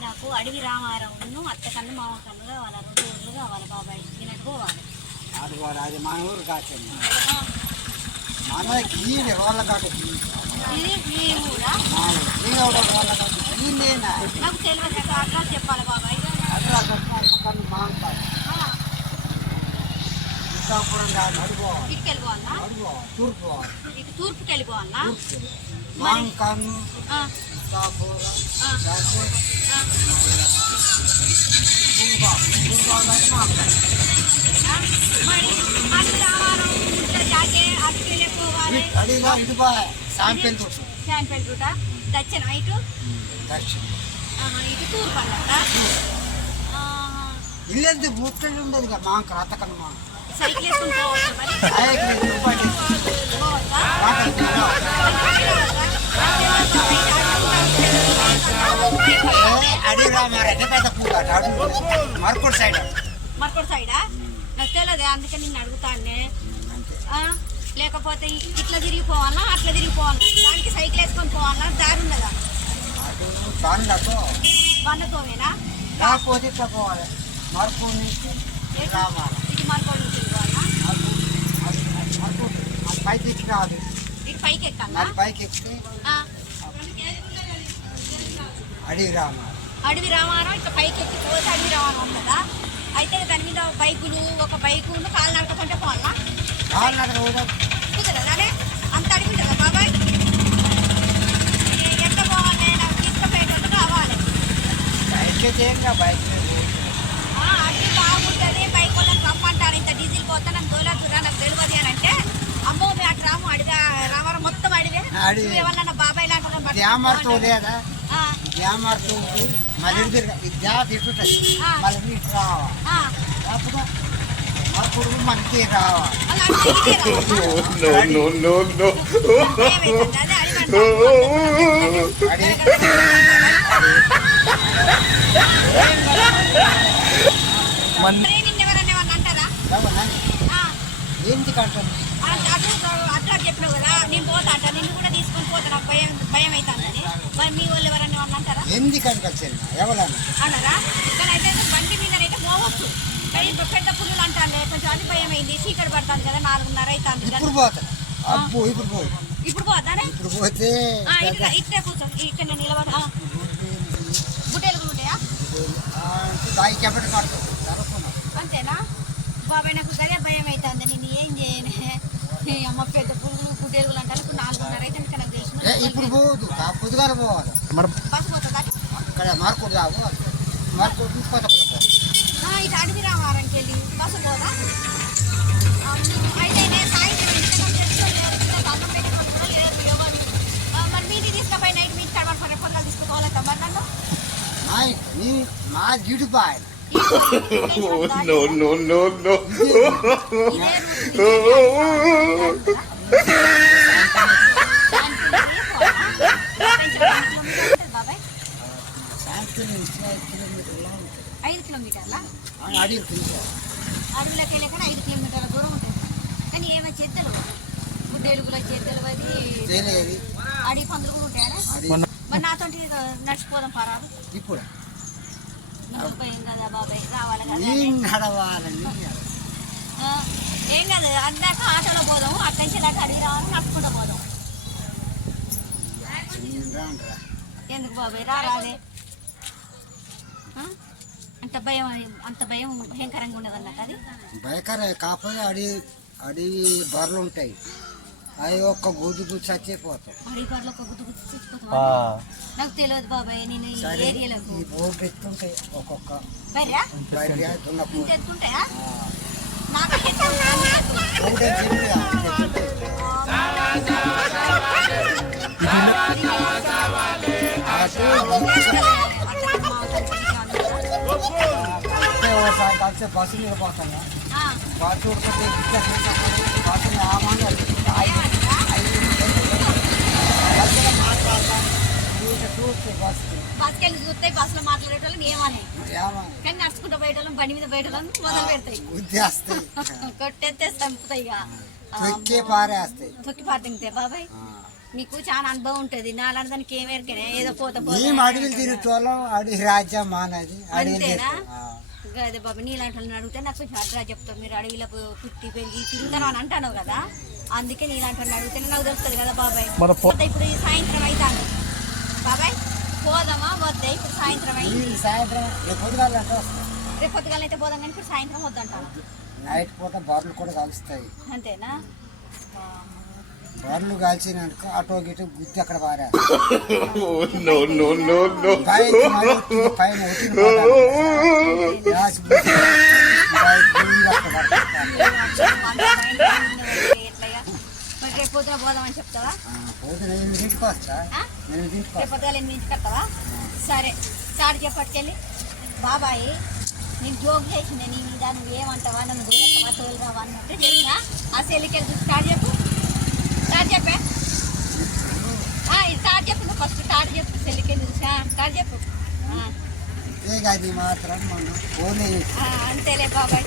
నాకు అడవి రామారావును అత్త కన్ను మామ కన్ను కావాలి రెండు ఊర్లు కావాలి బాబాయ్ నేను పోవాలి. అది అది మన ఊరు ఇది మీ ఊరా? వాళ్ళ కాక ఈయనేనా నాకు తెలియదు అట్లా చెప్పాలి బాబాయ్. అట్లా విశాఖపురం కాదు ఇటుకి వెళ్ళిపోవాలా తూర్పు ఇటు తూర్పుకి వెళ్ళిపోవాలా. మాంకాను బాగా శాంపిల్ తోటి. శాంపెల్ రూట దక్షిణ ఇటు? దక్షిణ. ఇటు తూర్పు అన్నట ఇల్లేది ముట్టడి ఉండదు కదా మాంక రతకన్ మాంక సైకిల్ వేసుకుని రామారెడ్డి పెద్ద పూట మరకుడు. సైడ్ సైడా నాకు తెలియదు అందుకే అడుగుతానే లేకపోతే ఇట్లా తిరిగిపోవాలా అట్లా తిరిగిపోవాలా దానికి సైకిల్ వేసుకొని పోవాలా దారి ఉన్నదా బండతోనేనా కాకపోతే ఇట్లా పోవాలి మరపు నుంచి రామారం ఇటు నుంచి పోవాలా అటు అది అది మరపు అది పైకి ఎక్కి పైకి ఎక్కాలా అది పైకి ఎక్కితే ఆ, అడిగి రామారం. అడవి రామారం ఇట్లా పైకి ఎక్కి పోతే అడవి రామారం ఉంటుందా అయితే దాని మీద బైకులు ఒక బైకును కాలు నడకకుంటే పోవాలా? కాళ్ళ కూడా కుదరదానే అంత అడిగి ఉంటుందా బాబాయ్? ఎట్లా పోవాలి? నాకు తీసుకుపోయేటట్టు కావాలి. బైక్? చేయంగా బైక్ అడ్డి బాగుంటుంది బైక్ వాళ్ళని రమ్మంటారు. ఇంత డీజిల్ పోతే నాకు దోలాదురా నాకు తెలియదు అని అంటే అమ్మో మీ అటు రాము అడిగా రామారం మొత్తం అడివే. నువ్వేమన్నా బాబాయ్ లాంటి డ్యామర్తో లేదా డ్యామర్తో మళ్ళీ తిరగ ఈ జాతి ఇటుంటుంది. మళ్ళీ ఇటు రావాలి అప్పుడు అప్పుడు మనకి no, no, అట్లా చెప్పినావు కదా నేను పోతా అంట నిన్ను కూడా తీసుకొని పోతా నాకు భయం భయం అవుతుందని మరి మీ వాళ్ళు ఎవరన్నా అంటారా? ఎందుకని కలిసింది? ఎవరన్నా? అన్నారా? కానీ అయితే బండి మీద అయితే పోవచ్చు. కానీ పెద్ద పుల్లులు అంటారులే కొంచెం అది భయం అయింది చీకటి పడుతుంది కదా నాలుగున్నర అవుతుంది ఇప్పుడు పోతారు అబ్బో ఇప్పుడు పో ఇప్పుడు పోతానే? ఇప్పుడు పోతే ఇట్లా కూర్చో. ఇక్కడ నిలబడ. బుట్టెలు ఉంటాయా? దాయి అంతేనా? బాబాయ్ నాకు సరే భయం అవుతుంది నేను ఏం చేయను. ఇప్పుడు పోదు. పొద్దుగాల పోవాలి. పోతుందా? అక్కడ మార్కుడు కావు మార్కుడు ఇటు రామారానికి వెళ్ళి బస్సు పోదా. అయితే నేను సాయంత్రం కూడా లేరు ఎవరు ఆ, మరి మీది తీసుకుపోయి నైట్ మీది కడవరు పొద్దులు తీసుకోవాలంట మరి నన్ను? నాయ్ నీ మా జిడు బాయ్. No, no, no, no. ఐదు కిలోమీటర్ల? అడవిలోకి వెళ్ళాక ఐదు కిలోమీటర్ల దూరం ఉంటుంది. కానీ ఏమైనా చెద్దలు గుడ్డేలుగుల చెద్దలు అది తెలియదు అడవి పందులు కూడా ఉంటాయా? మరి నాతో నడిచిపోదాం పరాదు ఇప్పుడు నువ్వు భయం కదా బాబాయ్ రావాలి కదా నీ అని. నడవాలని ఆ, ఏం కాదు అందాక ఆటోలో పోదాము అక్కడి నుంచి దాకా అడిగి రావాలి నడుచుకుంటూ పోదాం. ఎందుకు బాబాయ్ ఆ? అంత భయం అంత భయం భయంకరంగా ఉండదు అన్నట్టు అది. భయకర. కాకపోతే అడి అడవి బర్రెలు ఉంటాయి. అవి ఒక్క గుద్దు గుద్దు చచ్చిపోతాం. అడిగి పట్ల ఒక గుర్తు గుర్తు తెచ్చుకోతాం నాకు తెలియదు బాబాయ్ నేను ఈ సరే ఏరియాలో ఈ బోర్డు ఎత్తుంటాయి ఒక్కొక్క బర్రె బర్రె దున్నపో ఇంత ఎత్తుంటాయా నాకు ఎత్తు, నాకు ఎత్తు. ఒకటే చెప్పి ఎత్తుంటాయి. అంటే ఒకసారి కలిసి బస్సు మీద పోతాయా ఆ, బస్సు ఒకటి ఇట్లా చేస్తాం. బస్సు మీద ఆమంగా ఐదు ఐదు బస్సులో మాట్లాడతాం చూస్తే చూస్తే బస్సు బస్సుకెళ్ళి చూస్తే బస్సులో మాట్లాడేటోళ్ళని ఏమని ఏమని కానీ నడుచుకుంటూ మొదలు పెడతాయి గుద్దేస్తాయి కొట్టేస్తే చంపుతాయి ఇక. ఆ, తొక్కే పారేస్తాయి. తొక్కి పాటింటే బాబాయ్. నీకు చాలా అనుభవం ఉంటుంది. నాలాంటి దానికి ఏదో పోత పోత మేము అడవిలు తిరుగుతోళ్ళం అడవి రాజ్యం మానది అంతేనా? అదే బాబు నీలాంటి వాళ్ళని అడిగితే నాకు కొంచెం అడ్రా చెప్తాం మీరు అడవిలో పుట్టి పెరిగి తిరుగుతారు అని అంటాను కదా. అందుకే నీలాంటి వాళ్ళని అడిగితేనే నాకు తెలుస్తుంది కదా బాబాయ్. ఇప్పుడు ఈ సాయంత్రం అవుతాను బాబాయ్ పోదామా వద్దా? ఇప్పుడు సాయంత్రం అయింది. సాయంత్రం రేపు పోదాం కానీ ఇప్పుడు సాయంత్రం వద్దంటాను నైట్ పూట బర్రెలు కూడా కలుస్తాయి. అంతేనా? బర్రెలు కాల్చినానుకో అటో గిటో గుద్ది అక్కడ పారా పైన రేపు పొద్దున పోదామని చెప్తావా? ఆ, పొద్దున ఎనిమిదింటికి వస్తా. ఆ? ఎనిమిదింటికి రేపు వస్తా. పొద్దుగాల ఎనిమిదింటికి వస్తావా? సరే. స్టార్ట్ చెప్పట్టుకెళ్ళి బాబాయ్. నేను జోక్ చేసింది నీ మీద నువ్వేమంటావా నన్ను దూరస్తావా తోలుగావా అన్నట్టు చేసిన. ఆ సెల్లికెళ్ళి స్టార్ట్ చెప్పు. స్టార్ట్ చెప్పే. స్టార్ట్ చెప్పు నువ్వు ఫస్ట్ స్టార్ట్ చెప్పు. సెల్లికెళ్ళి చూసా స్టార్ట్ చెప్పు. అంతేలే బాబాయ్.